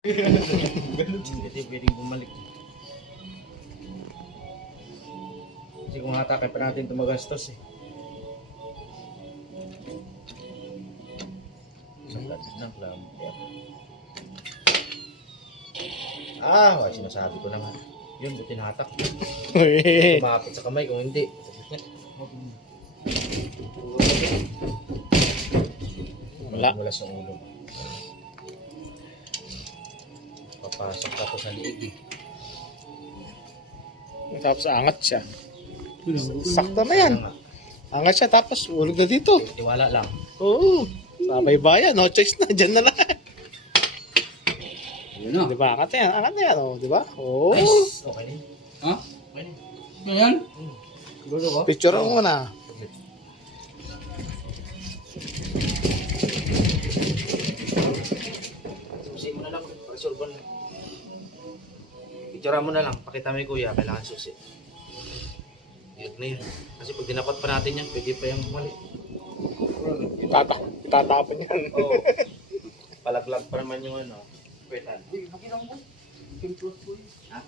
Kasi pwedeng bumalik. Kasi kung hatakay pa natin ito magastos eh. Isang lapis ng clam. Ah, sinasabi ko naman. Yun, buti nahatak. Tumapit sa kamay kung hindi. Wala. Sa ulo. Papasok ka to sa liig eh. Tapos angat siya. Sakto na yan. Ano nga, Angat siya tapos ulog na dito. tiwala lang. Oo. Sabay bayan. No choice na. Diyan na lang. Yun na. Diba? Angat na yan. Angat na yan. Oh, diba? Oo. Nice. Okay na yun. Ha? Okay na yun. Ngayon? Gulo ko. Picture mo muna. Susi mo na lang. Resolve mo na. Picture mo na lang. Pakita mo yung kuya. Kailangan susi. Yun na yun. Kasi pag dinapat pa natin yan, pwede pa yung mali. Itatapon yan. Oo. Palaglag pa naman yung ano. Pwetan. Hindi, makinang mo. Kim Plus ko yun. Ha?